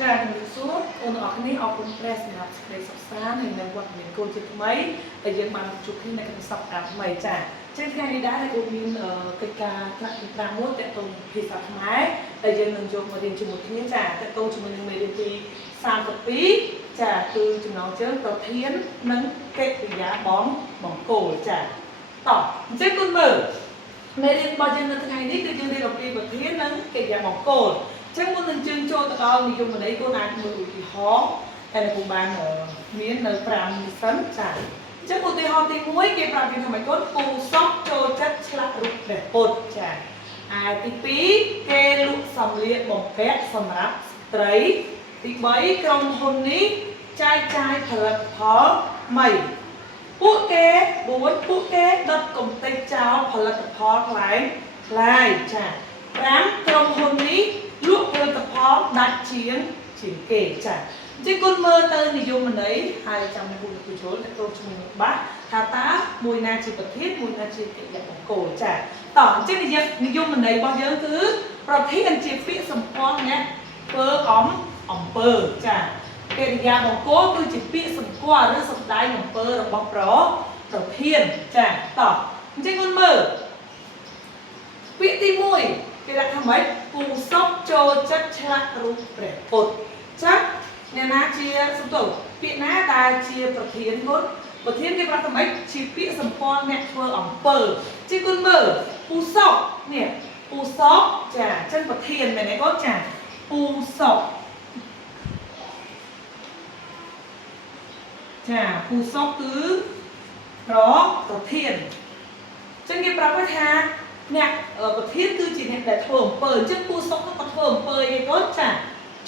ចាជំរាបសួរបងប្អូនអរគុណព្រះសម្រាប់សេចក្តីសុខសាន្តហើយនៅវត្តមានកូនជាថ្មីដែលយើងបានជួបគ្នានៅក្នុងសប្តាហ៍ថ្មីចាចឹងថ្ងៃនេះដែរគូមានកិច្ចការថ្នាក់ទី5មួយតកតងភាសាខ្មែរដែលយើងនឹងយកមករៀនជាមួយគ្នាចាតកតងជាមួយនឹងមេរៀនទី32ចាគឺចំណងជើងប្រធាននិងកិរិយាបង្គោលចាតអញ្ចឹងគុណមើលមេរៀនរបស់យើងនៅថ្ងៃនេះគឺយើងរៀនអំពីប្រធាននិងកិរិយាបង្គោលចឹងមុននឹងជើងចូលទៅដល់និយមន័យគាត់អាចមើលឧទាហរណ៍តែលោកបានមាននៅ5នេះសិនចាអញ្ចឹងឧទាហរណ៍ទី1គេប្រាប់យើងថាម៉េចគាត់ពូសក់ចូលចិត្តឆ្លាក់រូបព្រះពុទ្ធចាទី2គេលក់សម្លៀកបំពាក់សម្រាប់ស្ត្រីទី3ក្រុមហ៊ុននេះចែកចាយផលិតផលថ្មីពួកគេដុតកំទេចចោលផលិតផលខ្លែងចា5ក្រុមហ៊ុននេះលក់ផលិតផលដាច់ជាងគេចាអញ្ចឹងគុណមើលទៅនិយមន័យហើយចាំនៅគុណពូជលទៅជាមួយបាក់ថាតើមួយណាជាប្រធានមួយណាជាកិរិយាបង្គោលចាតោះអញ្ចឹងនិយមន័យរបស់យើងគឺប្រធានជាពាក្យសម្គាល់អ្នកធ្វើអំពើចាកិរិយាបង្គោលគឺជាពាក្យសម្គាល់ឬសម្ដែងអំពើរបស់ប្រធានចាតោះអញ្ចឹងគុណមើលពាក្យទី1គេដាក់ថាម៉េចពូសក់ចូលចិត្តឆ្លាក់រូបព្រះពុទ្ធចាអ្នកណាជាសំទោសពាក្យណាដែលជាប្រធានគុណប្រធានគេប្រាប់ថាម៉េចជាពាក្យសម្គាល់អ្នកធ្វើអំពើជាគុណមើលពូសក់នេះពូសក់ចាចឹងប្រធានមែនទេគាត់ចាពូសក់ចាពូសក់គឺប្រធានចឹងគេប្រាប់ថាអ្នកប្រធានគឺជាអ្នកដែលធ្វើអំពើអញ្ចឹងពូសុកនោះក៏ធ្វើអំពើឯងគាត់ចា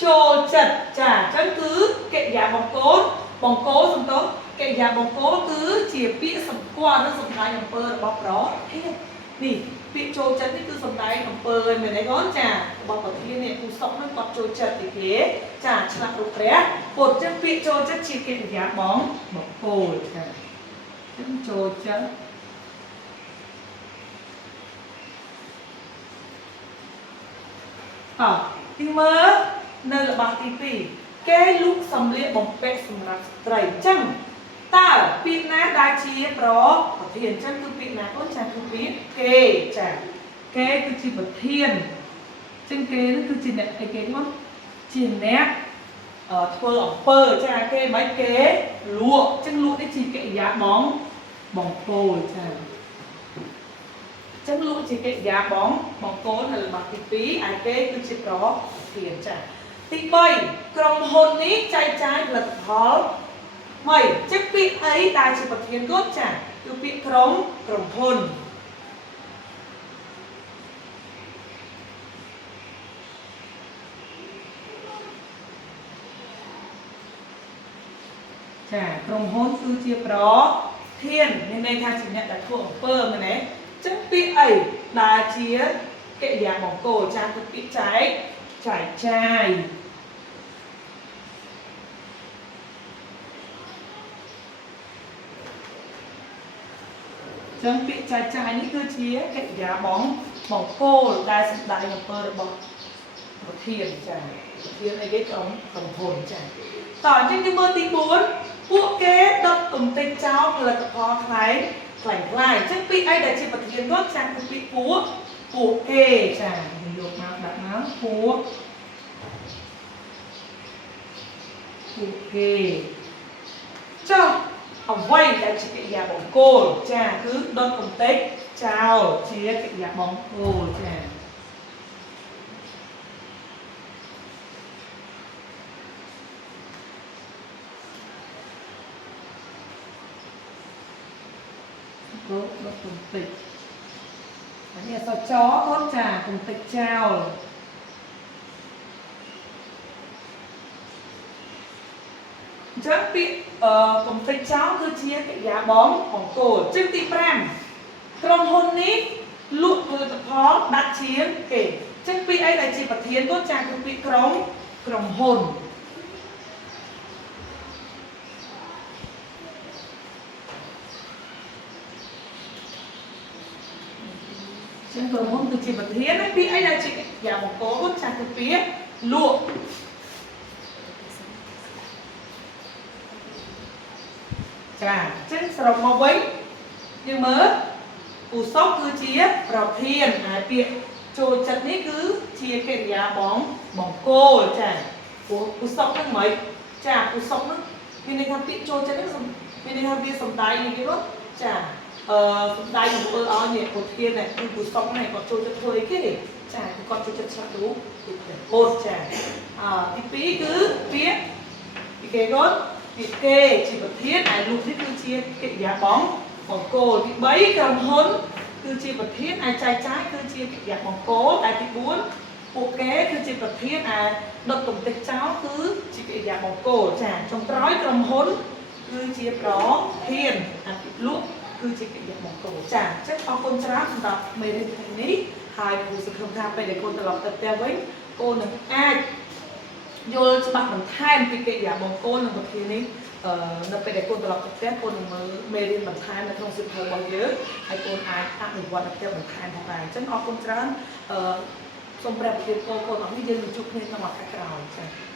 ចូលចិត្តចាអញ្ចឹងគឺកិរិយាបង្គោលសំដៅកិរិយាបង្គោលគឺជាពាក្យសម្គាល់ឬសម្ដែងអំពើរបស់ប្រធាននេះពាក្យចូលចិត្តនេះគឺសម្ដែងអំពើឯមែនទេគាត់ចារបស់ប្រធាននេះពូសុកនោះគាត់ចូលចិត្តទីគេចាឆ្លាក់រូបព្រះពុទ្ធអញ្ចឹងពាក្យចូលចិត្តជាកិរិយាបង្គោលចាអញ្ចឹងចូលចិត្តទីមើលនៅរបស់ទី2គេលក់សម្លៀកបំពាក់សម្រាប់ស្ត្រីអញ្ចឹងតើពាក្យណាដែលជាប្រធានអញ្ចឹងគឺពាក្យណាអូនចាគឺពាក្យគេចាគេគឺជាប្រធានអញ្ចឹងគេនោះគឺជាអ្នកអីគេមកជាអ្នកធ្វើអំពើចាគេមិនគេលក់អញ្ចឹងលក់នេះជាកិរិយាបង្គោលចាចឹងលក់ជាកិរិយាបង្គោលនៅរបស់ទី2ឯគេគឺជាប្រធានចាទី3ក្រុមហ៊ុននេះចែកចាយផលិតផលថ្មីចឹងពាក្យអីដែលជាប្រធានគាត់ចាគឺពាក្យក្រុមហ៊ុនចាក្រុមហ៊ុនគឺជាប្រធានមានន័យថាជាអ្នកដែលធ្វើអំពើមែនទេចឹងពាក្យអីដែលជាកិរិយាបង្គោលចាគឺពាក្យចែកចាយចឹងពាក្យចែកចាយនេះគឺជាកិរិយាបង្គោលដែលសម្ដែងអំពើរបស់ប្រធានចាប្រធានអីគេក្រុមហ៊ុនចាតោះអញ្ចឹងយើងមើលទី4ពួកគេដុតកំទេចចោលផលិតផលខ្លែងអញ្ចឹងពាក្យអីដែលជាប្រធានគាត់ចាគឺពាក្យពួកគេចាយកមកដាក់មកពួកគេចុះអ្វីដែលជាកិរិយាបង្គោលចាគឺដុតកំទេចចោលជាកិរិយាបង្គោលចាដុតកំទេចនេះអក្សរចគាត់ចាកំទេចចោលអញ្ចឹងពាក្យកំទេចចោលគឺជាកិរិយាបង្គោលចឹងទី5ក្រុមហ៊ុននេះលក់ផលិតផលដាច់ជាងគេចឹងពាក្យអីដែលជាប្រធានគាត់ចាគឺពាក្យក្រុមហ៊ុនចឹងក្រុមហ៊ុនគឺជាប្រធានពាក្យអីដែលជាកិរិយាបង្គោលគាត់ចាគឺពាក្យលក់ ចាអញ្ចឹងសរុបមកវិញយើងមើលឧសពគឺជាប្រធានហើយពាក្យចូលចិត្តនេះគឺជាកិរិយាបង្គោលចាឧសពហ្នឹងមិនចាឧសពហ្នឹងមានន័យថាពាក្យចូលចិត្តហ្នឹងមានន័យថាវាសំដែងនេះគេនោះចាសំដែងអំពើឲ្យនេះប្រធាននេះគឺឧសពនេះគាត់ចូលចិត្តធ្វើអីគេចាគឺគាត់ចូលចិត្តឆ្លាក់រូបអូនចាទី2គឺពាក្យពីគេគាត់ពីគេជាប្រធានហើយរូបនេះគឺជាកិរិយាបង្គោលទី3ក្រុមហ៊ុនគឺជាប្រធានហើយចែកចាយគឺជាកិរិយាបង្គោលហើយទី4ពួកគេគឺជាប្រធានហើយដុតទំតិចចោលគឺជាកិរិយាបង្គោលចាចុងក្រោយក្រុមហ៊ុនគឺជាប្រធានហើយលក់គឺជាកិរិយាបង្គោលចាអញ្ចឹងអរគុណច្រើនសម្រាប់មេរៀនថ្ងៃនេះហើយគូសង្ឃឹមថាពេលដែលកូនត្រឡប់ទៅផ្ទះវិញកូននឹងអាចយល់ច្បាស់បន្ថែមពីកិរិយាបង្គោលនិងប្រធាននេះនៅពេលដែលកូនត្រឡប់ទៅផ្ទះកូននឹងមើលមេរៀនបន្ថែមនៅក្នុងសៀវភៅរបស់យើងហើយកូនអាចអនុវត្តនៅផ្ទះបន្ថែមផងដែរអញ្ចឹងអរគុណច្រើនសូមព្រះប្រទានពរកូនអរនេះយើងនឹងជួបគ្នាក្នុងឱកាសក្រោយចា៎